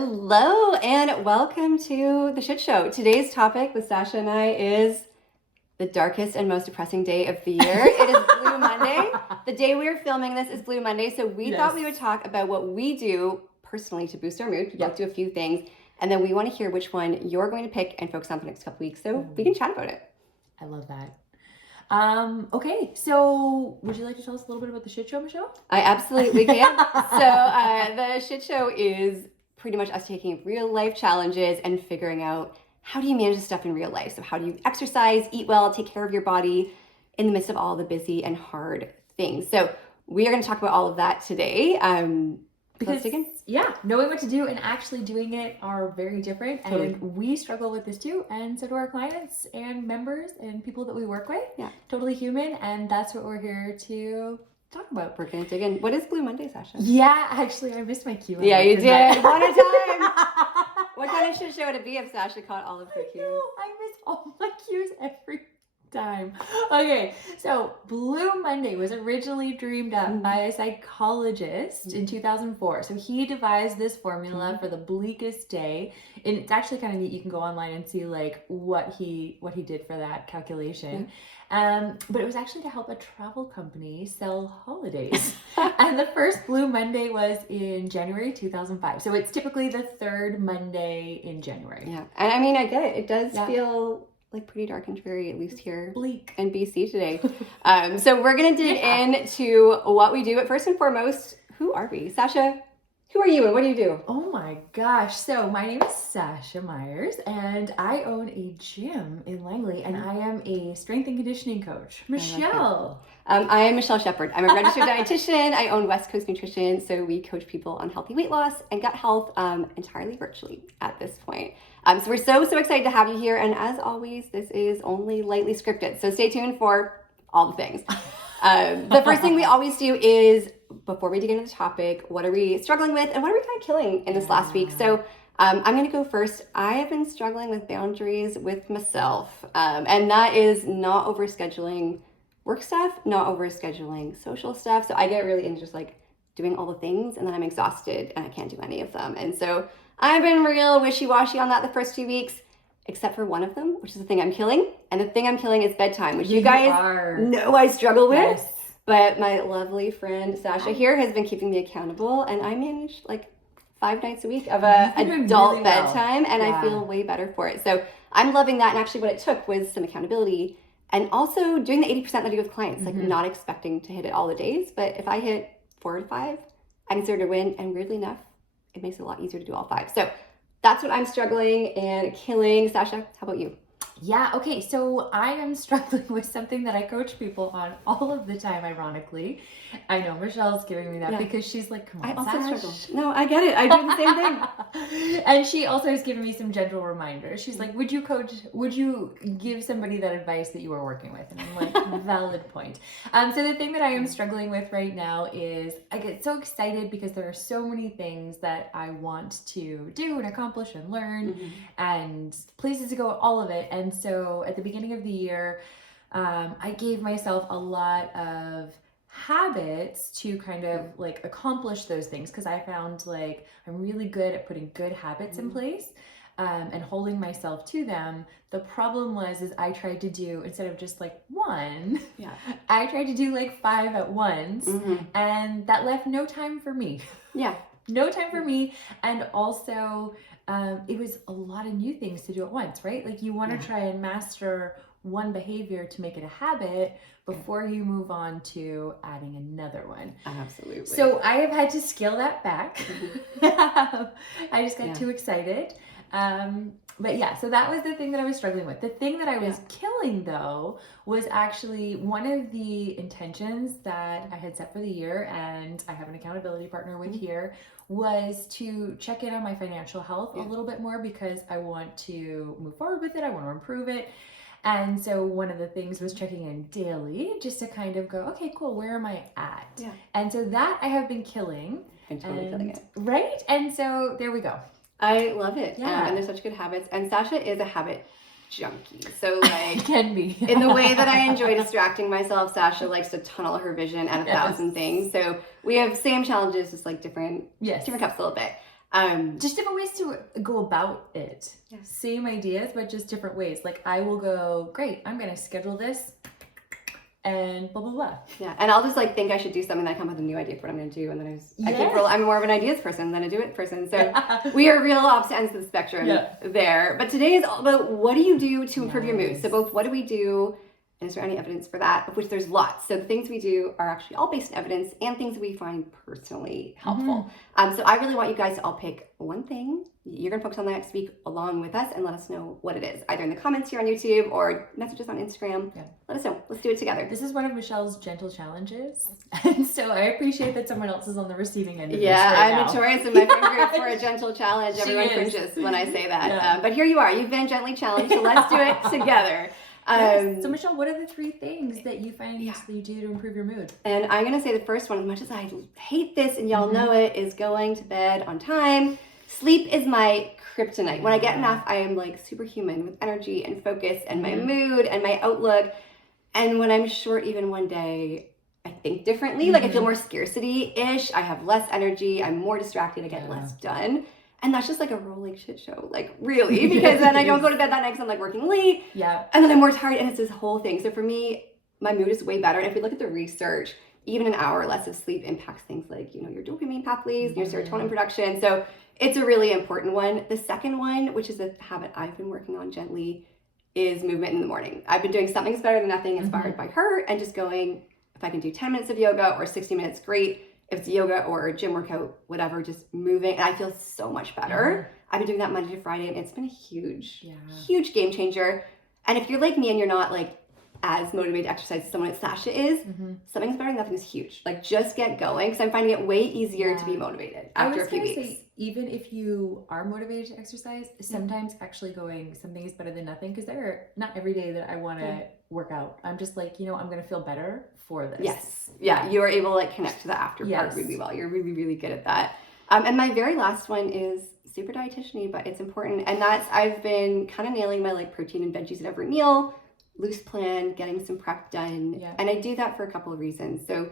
Hello and welcome to the shit show. Today's topic with Sasha and I is the darkest and most depressing day of the year. It is Blue Monday. The day we are filming this is Blue Monday, so we thought we would talk about what we do personally to boost our mood. We both do a few things, and then we want to hear which one you're going to pick and focus on for the next couple weeks, so we can chat about it. I love that. Okay, so would you like to tell us a little bit about the shit show, Michelle? I absolutely can. So the shit show is pretty much us taking real life challenges and figuring out how do you manage this stuff in real life. So how do you exercise, eat well, take care of your body in the midst of all the busy and hard things. So we are going to talk about all of that today. Because knowing what to do and actually doing it are very different. Totally. And we struggle with this too. And so do our clients and members and people that we work with. Yeah. Totally human. And that's what we're here to talk about. We're going to dig in. What is Blue Monday, Sasha? Yeah, actually, I missed my cue. Yeah, you did. One at a time. What kind of shit show would it be if Sasha caught all of her cues? I miss all my cues every time. Okay, so Blue Monday was originally dreamed up by a psychologist in 2004. So he devised this formula for the bleakest day, and it's actually kind of neat. You can go online and see like what he did for that calculation. But it was actually to help a travel company sell holidays. And the first Blue Monday was in January 2005. So it's typically the third Monday in January. Yeah, and I mean, I get it. It does feel like pretty dark and dreary, at least here bleak in BC today. So we're going to dig into what we do. But first and foremost, who are we? Sasha, who are you and what do you do? Oh my gosh. So my name is Sasha Myers and I own a gym in Langley and I am a strength and conditioning coach. Michelle. I am Michelle Shepard. I'm a registered dietitian. I own West Coast Nutrition. So we coach people on healthy weight loss and gut health entirely virtually at this point. So we're so excited to have you here. And as always, this is only lightly scripted. So stay tuned for all the things. The first thing we always do is, before we dig into the topic, what are we struggling with and what are we kind of killing in this last week? So I'm going to go first. I have been struggling with boundaries with myself. And that is not overscheduling work stuff, not overscheduling social stuff. So I get really into just like doing all the things and then I'm exhausted and I can't do any of them. And so I've been real wishy-washy on that the first 2 weeks, except for one of them, which is the thing I'm killing. And the thing I'm killing is bedtime, which you guys know I struggle with. Yes. But my lovely friend Sasha here has been keeping me accountable, and I manage like 5 nights a week of a adult really bedtime, and I feel way better for it. So I'm loving that. And actually what it took was some accountability and also doing the 80% that I do with clients, like not expecting to hit it all the days. But if I hit 4 to 5, I consider it a win. And weirdly enough, it makes it a lot easier to do all 5. So that's what I'm struggling and killing. Sasha, how about you? Yeah, okay, so I am struggling with something that I coach people on all of the time, ironically. I know Michelle's giving me that because she's like, come on, I also Sash. struggle. No, I get it. I do the same thing. And she also has given me some gentle reminders. She's like, would you give somebody that advice that you were working with? And I'm like, valid point. So the thing that I am struggling with right now is I get so excited because there are so many things that I want to do and accomplish and learn and places to go, all of it. And so at the beginning of the year, I gave myself a lot of habits to kind of like accomplish those things because I found like I'm really good at putting good habits in place and holding myself to them. The problem was I tried to do, instead of just like one, I tried to do like 5 at once and that left no time for me. No time for me. And also it was a lot of new things to do at once, right? Like you want to try and master one behavior to make it a habit before you move on to adding another one. Absolutely. So I have had to scale that back. I just got too excited. But yeah, so that was the thing that I was struggling with. The thing that I was killing though was actually one of the intentions that I had set for the year, and I have an accountability partner with here, was to check in on my financial health a little bit more because I want to move forward with it. I want to improve it. And so one of the things was checking in daily just to kind of go, okay, cool, where am I at? Yeah. And so that I have been killing. I'm totally killing it. Right? And so there we go. I love it. Yeah. And they're such good habits. And Sasha is a habit junkie. So like can be. In the way that I enjoy distracting myself, Sasha likes to tunnel her vision at 1,000 things. So we have same challenges, just like different cups a little bit. Just different ways to go about it. Yeah. Same ideas, but just different ways. Like I will go, great, I'm going to schedule this and blah, blah, blah. Yeah, and I'll just like think I should do something, then I come up with a new idea for what I'm going to do, and then I keep I'm more of an ideas person than a do it person. So we are real opposite ends of the spectrum there. But today is all about what do you do to improve your mood. So both what do we do, and is there any evidence for that? Of which there's lots. So the things we do are actually all based in evidence and things that we find personally helpful. So I really want you guys to all pick one thing you're going to focus on the next week along with us and let us know what it is, either in the comments here on YouTube or message us on Instagram. Let us know. Let's do it together. This is one of Michelle's gentle challenges. And so I appreciate that someone else is on the receiving end of this I'm now. notorious in my fingers for a gentle challenge. Everyone cringes when I say that. But here you are. You've been gently challenged, so let's do it together. So Michelle, what are the 3 things that you find that you do to improve your mood? And I'm going to say the first one, as much as I hate this and y'all know it, is going to bed on time. Sleep is my kryptonite. When I get enough, I am like superhuman with energy and focus and my mood and my outlook. And when I'm short even one day, I think differently. Like I feel more scarcity-ish. I have less energy. I'm more distracted. I get less done. And that's just like a rolling shit show, like really, because then I don't go to bed that night because I'm like working late. And then I'm more tired and it's this whole thing. So for me, my mood is way better. And if we look at the research, even an hour less of sleep impacts things like, you know, your dopamine pathways, your serotonin production. So it's a really important one. The second one, which is a habit I've been working on gently, is movement in the morning. I've been doing Something's Better Than Nothing inspired by her and just going, if I can do 10 minutes of yoga or 60 minutes, great. If it's yoga or a gym workout, whatever, just moving. And I feel so much better. I've been doing that Monday to Friday and it's been a huge game changer. And if you're like me and you're not like as motivated to exercise as someone like Sasha is, Something's Better Than Nothing is huge. Like just get going because I'm finding it way easier to be motivated after a few weeks. Say, even if you are motivated to exercise, sometimes actually going something is better than nothing because there are not every day that I want to work out. I'm just like, you know, I'm going to feel better for this. You are able to like connect to the after part really well. You're really, really good at that. And my very last one is super dietitian-y, but it's important. And that's, I've been kind of nailing my like protein and veggies at every meal, loose plan, getting some prep done. And I do that for a couple of reasons. So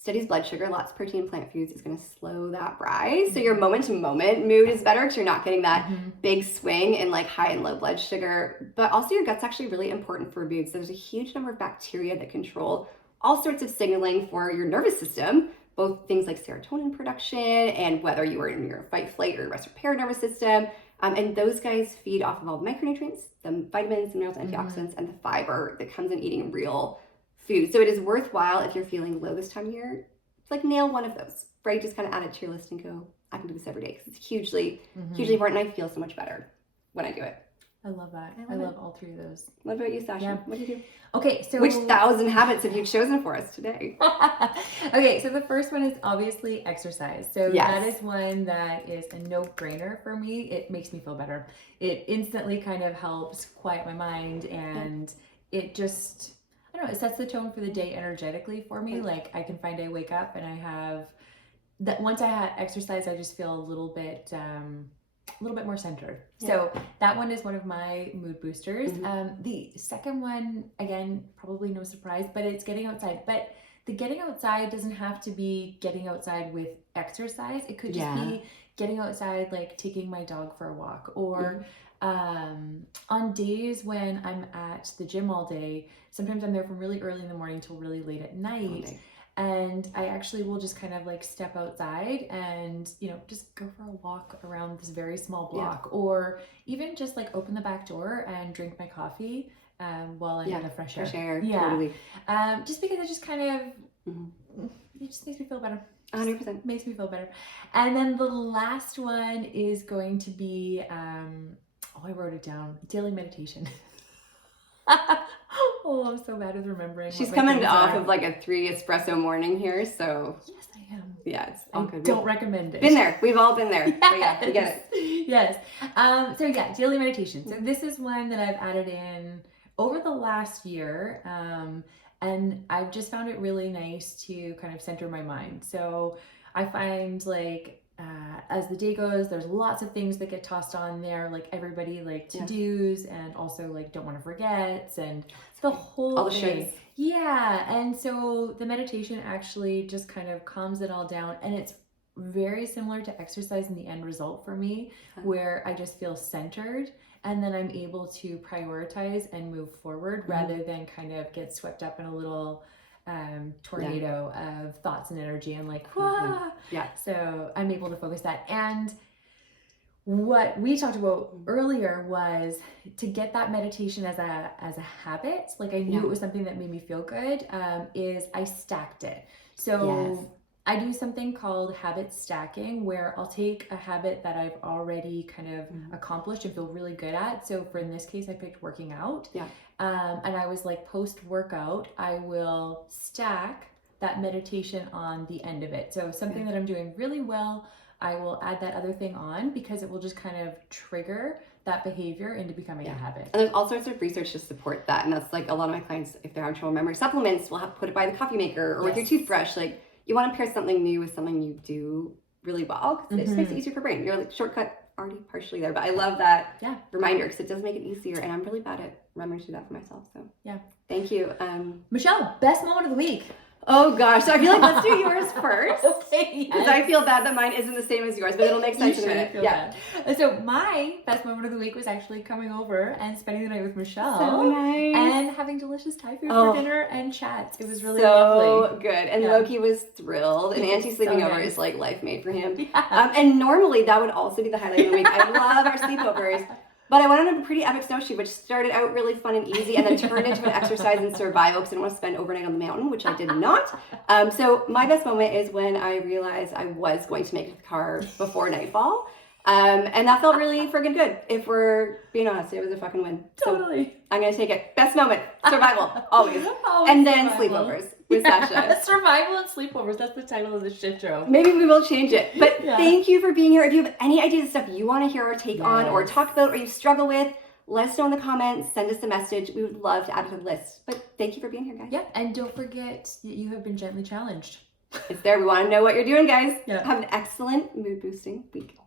steadies blood sugar, lots of protein and plant foods is going to slow that rise. So your moment to moment mood is better because you're not getting that big swing in like high and low blood sugar. But also your gut's actually really important for mood. So there's a huge number of bacteria that control all sorts of signaling for your nervous system, both things like serotonin production and whether you are in your fight, flight, or rest repair nervous system. And those guys feed off of all the micronutrients, the vitamins, minerals, antioxidants, and the fiber that comes in eating real food. So it is worthwhile if you're feeling low this time of year, like nail one of those, right? Just kind of add it to your list and go, I can do this every day because it's hugely important. And I feel so much better when I do it. I love that. I love all 3 of those. What about you, Sasha? What do you do? Okay, so which 1,000 habits have you chosen for us today? Okay, so the first one is obviously exercise. So that is one that is a no-brainer for me. It makes me feel better. It instantly kind of helps quiet my mind and it just, I don't know, it sets the tone for the day energetically for me. Like I can find I wake up and I have that once I had exercise, I just feel a little bit more centered. So that one is one of my mood boosters. The second one, again, probably no surprise, but it's getting outside. But the getting outside doesn't have to be getting outside with exercise. It could just be getting outside, like taking my dog for a walk or on days when I'm at the gym all day, sometimes I'm there from really early in the morning till really late at night. And I actually will just kind of like step outside and, you know, just go for a walk around this very small block or even just like open the back door and drink my coffee while I'm in the fresh air. Totally. Just because it just kind of, it just makes me feel better. 100%. Makes me feel better. And then the last one is going to be, I wrote it down, daily meditation. Oh, I'm so bad at remembering. She's coming off of like a 3 espresso morning here, so. Yes, I am. Yeah, it's all good. Don't recommend it. Been there. We've all been there. Yes. But yeah, we get it. Yes. So yeah, daily meditation. So this is one that I've added in over the last year. And I've just found it really nice to kind of center my mind. So I find like, as the day goes, there's lots of things that get tossed on there, like everybody like to-dos and also like don't want to forget and the whole all the thing. shits. Yeah. And so the meditation actually just kind of calms it all down and it's very similar to exercise in the end result for me, where I just feel centered and then I'm able to prioritize and move forward rather than kind of get swept up in a little tornado of thoughts and energy and like, wah. So I'm able to focus that. And what we talked about earlier was to get that meditation as a habit. Like I knew it was something that made me feel good, is I stacked it. So I do something called habit stacking, where I'll take a habit that I've already kind of accomplished and feel really good at. So for in this case, I picked working out. And I was like, post workout, I will stack that meditation on the end of it. So something that I'm doing really well, I will add that other thing on because it will just kind of trigger that behavior into becoming a habit. And there's all sorts of research to support that. And that's like a lot of my clients, if they're having trouble remembering supplements, will have put it by the coffee maker or with your toothbrush. Like you want to pair something new with something you do really well because it just makes it easier for brain. You're like shortcut already partially there, but I love that reminder because it does make it easier. And I'm really bad at remembering to do that for myself. So thank you. Michelle, best moment of the week. Oh gosh, so I feel like let's do yours first. Okay, because I feel bad that mine isn't the same as yours, but it'll make sense in a minute. So my best moment of the week was actually coming over and spending the night with Michelle. So nice. And having delicious Thai food for dinner and chat. It was really lovely. So good. And Loki was thrilled. And Auntie sleeping over is like life made for him. And normally that would also be the highlight of the week. I love our sleepovers. But I went on a pretty epic snowshoe, which started out really fun and easy and then turned into an exercise in survival because I didn't want to spend overnight on the mountain, which I did not. So my best moment is when I realized I was going to make it to the car before nightfall. And that felt really friggin' good. If we're being honest, it was a fucking win. Totally. So I'm going to take it. Best moment, survival, always. And then sleepovers with Sasha. Survival and sleepovers, that's the title of the shit show. Maybe we will change it. But thank you for being here. If you have any ideas of stuff you want to hear or take on or talk about or you struggle with, let us know in the comments. Send us a message. We would love to add it to the list. But thank you for being here, guys. Yeah, and don't forget that you have been gently challenged. It's there. We want to know what you're doing, guys. Have an excellent mood boosting week.